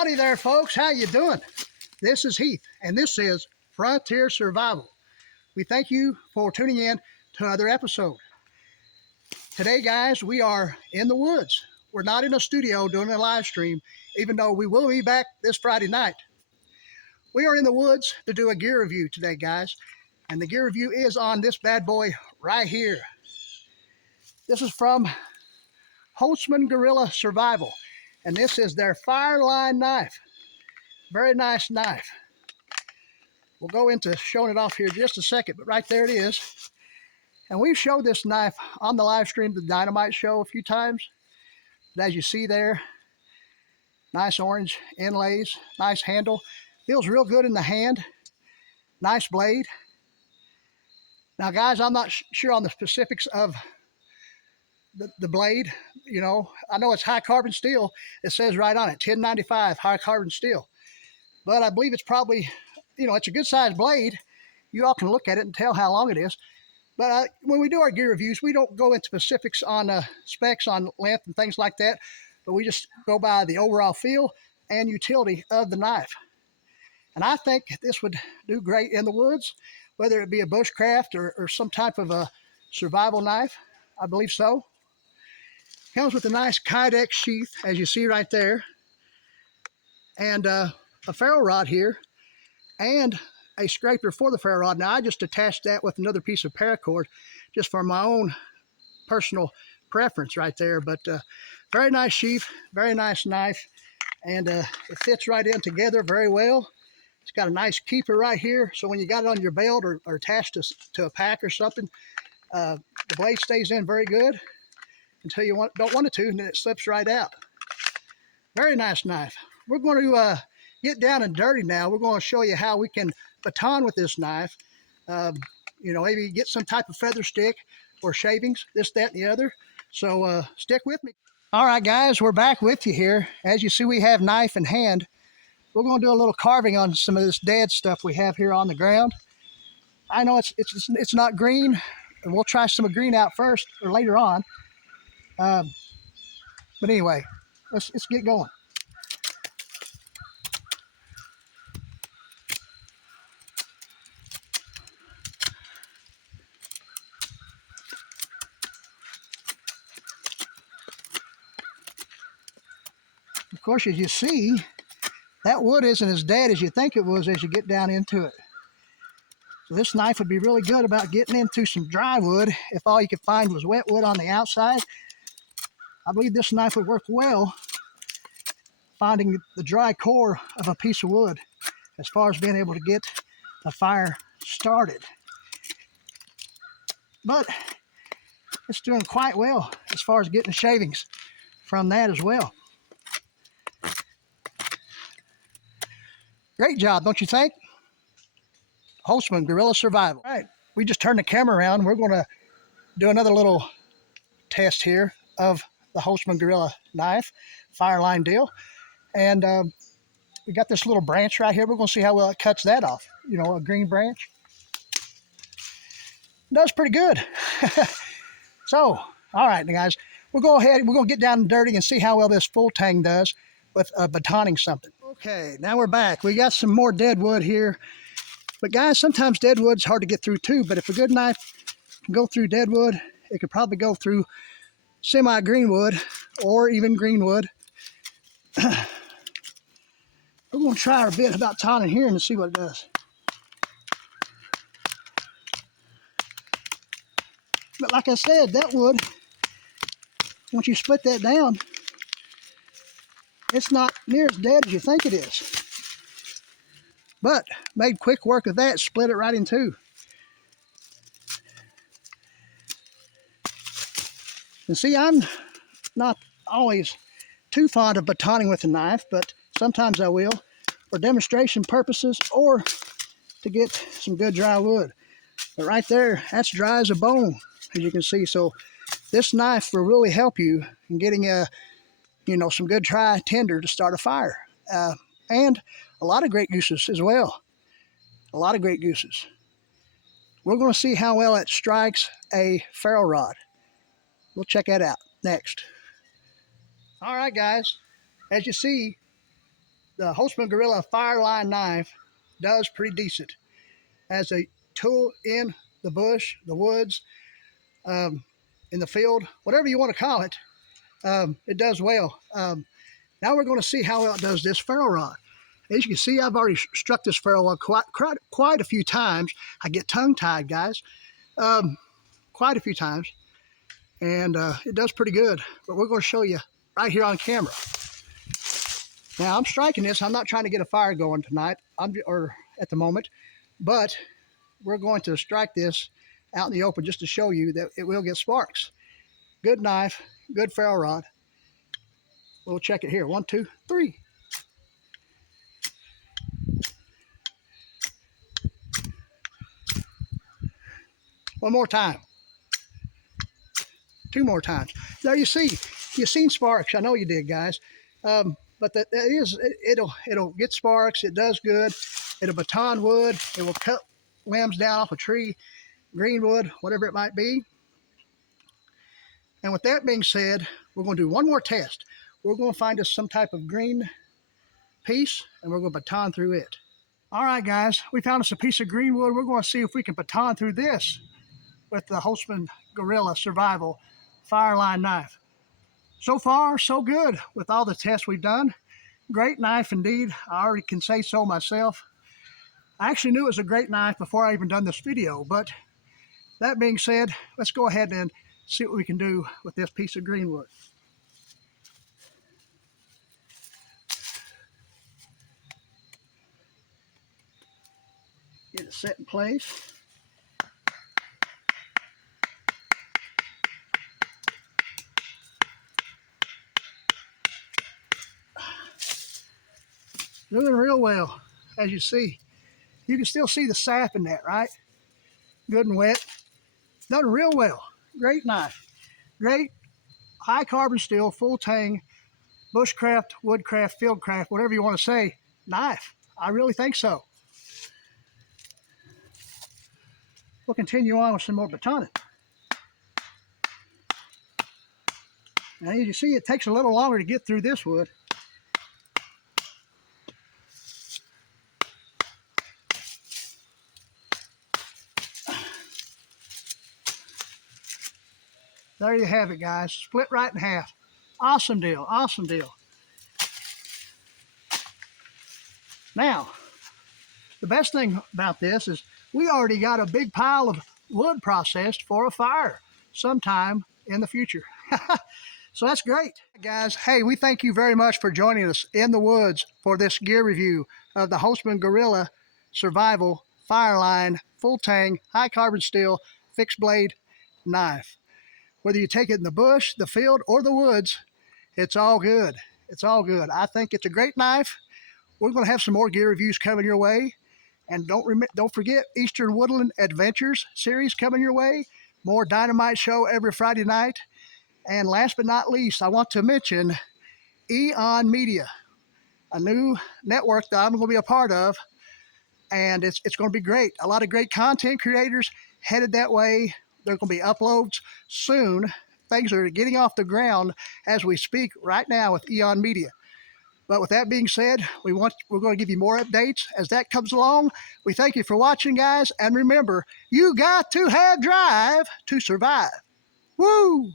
Howdy there, folks. How you doing? This is Heath, and this is Frontier Survival. We thank you for tuning in to another episode. Today, guys, we are in the woods. We're not in a studio doing a live stream, even though we will be back this Friday night. We are in the woods to do a gear review today, guys, and the gear review is on this bad boy right here. This is from Holtzman Gorilla Survival, and this is their Fireline Knife. Very nice knife. We'll go into showing it off here in just a second, but right there it is. And we've showed this knife on the live stream, the Dynamite Show, a few times. But as you see there, nice orange inlays, nice handle. Feels real good in the hand. Nice blade. Now, guys, I'm not sure on the specifics of the blade. You know, I know it's high carbon steel. It says right on it, 1095 high carbon steel. But I believe it's probably, you know, it's a good sized blade. You all can look at it and tell how long it is. But when we do our gear reviews, we don't go into specifics on specs on length and things like that. But we just go by the overall feel and utility of the knife. And I think this would do great in the woods, whether it be a bushcraft or some type of a survival knife. I believe so. Comes with a nice Kydex sheath, as you see right there. And a ferrule rod here. And a scraper for the ferrule rod. Now, I just attached that with another piece of paracord just for my own personal preference right there. But very nice sheath, very nice knife. And it fits right in together very well. It's got a nice keeper right here, so when you got it on your belt or attached to a pack or something, the blade stays in very good until you don't want it to, and then it slips right out. Very nice knife. We're going to get down and dirty now. We're going to show you how we can baton with this knife. You know, maybe get some type of feather stick or shavings, this, that, and the other. So stick with me. All right, guys, we're back with you here. As you see, we have knife in hand. We're going to do a little carving on some of this dead stuff we have here on the ground. I know it's not green, and we'll try some of green out first or later on. But anyway, let's get going. Of course, as you see, that wood isn't as dead as you think it was as you get down into it. So this knife would be really good about getting into some dry wood if all you could find was wet wood on the outside. I believe this knife would work well finding the dry core of a piece of wood as far as being able to get a fire started. But it's doing quite well as far as getting shavings from that as well. Great job, don't you think? Holtzman Gorilla Survival. All right, we just turned the camera around. We're going to do another little test here of the Holtzman Gorilla knife, Fireline deal. And we got this little branch right here. We're going to see how well it cuts that off. You know, a green branch. It does pretty good. So, all right, guys, we'll go ahead. We're going to get down and dirty and see how well this full tang does with batoning something. Okay, now we're back. We got some more dead wood here. But guys, sometimes dead wood's hard to get through too. But if a good knife can go through dead wood, it could probably go through semi-green wood or even green wood. We're going to try our bit of batoning here and see what it does. But like I said, that wood, once you split that down, it's not near as dead as you think it is. But made quick work of that, split it right in two. And see, I'm not always too fond of batoning with a knife, but sometimes I will for demonstration purposes or to get some good dry wood. But right there, that's dry as a bone, as you can see. So this knife will really help you in getting you know, some good dry tinder to start a fire. And a lot of great uses as well. A lot of great uses. We're going to see how well it strikes a ferrule rod. We'll check that out next. All right, guys. As you see, the Holtzman Gorilla Fireline Knife does pretty decent as a tool in the bush, the woods, in the field, whatever you want to call it. It does well. Now we're going to see how well it does this ferro rod. As you can see, I've already struck this ferro rod quite a few times. I get tongue-tied, guys, quite a few times, and it does pretty good. But we're going to show you right here on camera. Now I'm striking this. I'm not trying to get a fire going tonight, or at the moment, but we're going to strike this out in the open just to show you that it will get sparks. Good knife, good ferro rod. We'll check it here. 1, 2, 3. One more time. 2 more times. There you see. You seen sparks. I know you did, guys. But it'll get sparks. It does good. It'll baton wood. It will cut limbs down off a tree, greenwood, whatever it might be. And with that being said, we're going to do one more test. We're going to find us some type of green piece, and we're going to baton through it. All right, guys, we found us a piece of greenwood. We're going to see if we can baton through this with the Holtzman Gorilla Survival Fireline Knife. So far, so good with all the tests we've done. Great knife indeed. I already can say so myself. I actually knew it was a great knife before I even done this video, but that being said, let's go ahead and see what we can do with this piece of greenwood. Get it set in place. Doing real well, as you see. You can still see the sap in that, right? Good and wet. Done real well. Great knife. Great high carbon steel, full tang, bushcraft, woodcraft, fieldcraft, whatever you want to say, knife. I really think so. We'll continue on with some more batoning. Now, as you see, it takes a little longer to get through this wood. There you have it, guys. Split right in half. Awesome deal. Awesome deal. Now, the best thing about this is we already got a big pile of wood processed for a fire sometime in the future. So that's great. Guys, hey, we thank you very much for joining us in the woods for this gear review of the Holtzman Gorilla Survival Fireline Full Tang High Carbon Steel Fixed Blade Knife. Whether you take it in the bush, the field, or the woods, it's all good. It's all good. I think it's a great knife. We're going to have some more gear reviews coming your way. And don't forget Eastern Woodland Adventures series coming your way. More Dynamite Show every Friday night. And last but not least, I want to mention Eon Media, a new network that I'm going to be a part of. And it's going to be great. A lot of great content creators headed that way. There's going to be uploads soon. Things are getting off the ground as we speak right now with Eon Media. But with that being said, we're going to give you more updates as that comes along. We thank you for watching, guys. And remember, you got to have drive to survive. Woo!